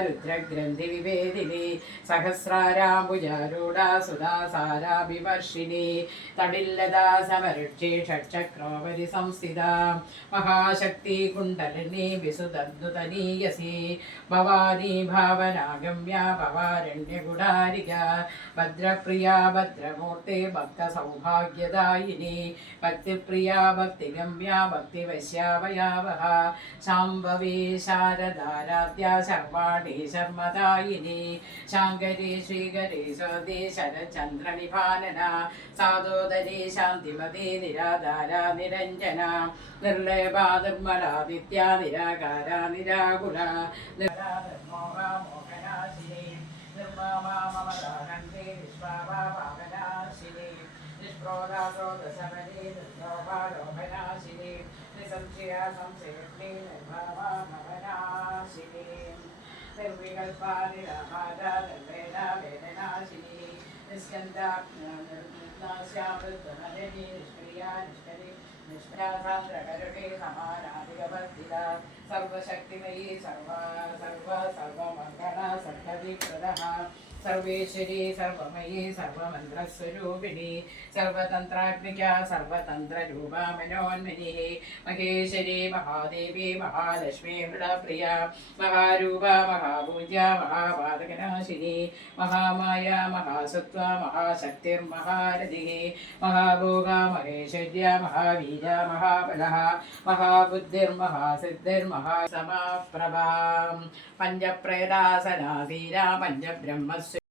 രുദ്രഗ്രന്ഥി വിവേദിനി സഹസ്രാരാംബുജാരൂഢ സുധാസാരാഭിവർഷിണി തടില്ലതാ സമരുക്ഷി ഷഡ്ചക്രോപരി സംസ്ഥിത Mahashakti kundalini വിസുതദ്ദുതനീയസി Bhavani ഭാവനാഗമ്യ ഭവാരണ്യഗുഡാരിക Bhadrapriya ഭദ്രമൂർത്തി ഭക്തസൗഭാഗ്യദായിനി ഭക്തിപ്രിയ ഭക്തിഗമ്യ ഭക്തിവശ്യാവയാവഹ Shambhavi ശാരദാരാധ്യ സർവാണി ശർമ്മദായിനി ശാങ്കരി Srihari Swathi ശരചന്ദ്രനിഭാനന സാധോദരി ശാന്തിമതി നിരാധാര Niranjana നിർലേപ നിർമ്മലാദിത്യ നിരാകാര നിരാകുല മോഹനാശിനി നിർമ്മമാമമദാനന്ദേ വിശ്വാഭാവനാശിനി നിഷ്പ്രോധാസോദശമനി നിർഭോഭാലോഭനാശിനി നിസംശയ സംശയഗ്നി നിർഭവാമവനാശിനി നിർവികൽപാ നിരാമാര നിർവേദ വേദനാശിനി നിസ്കന്ധാശ്യാമൃതമരണി നിഷ്ക്രിയാ നിഷ്കരി നിഷ്പ്യാസാന്ദ്രകരുണേ സമാനാധികവർദ്ധിത സർവശക്തിമയീ Sarvamangala സർവവിപ്രദ Sarveshwari സർവമയീ സർവമന്ത്രസ്വരൂപിണി സർവതന്ത്രാത്മിക സർവതന്ത്രരൂപ മനോന്മനി Maheshwari Mahadevi Mahalakshmi മൃഡപ്രിയ മഹാരൂപ മഹാപൂജ്യ മഹാപാതകനാശിനി Mahamaya മഹാസത്വ മഹാശക്തിർമഹാരഥി മഹാഭോഗ മഹേശ്വര്യ Mahavira Mahabala മഹാബുദ്ധിർമഹാസിദ്ധിർമഹാസമാപ്രഭ പഞ്ചപ്രേതാസനാധീര പഞ്ചബ്രഹ്മ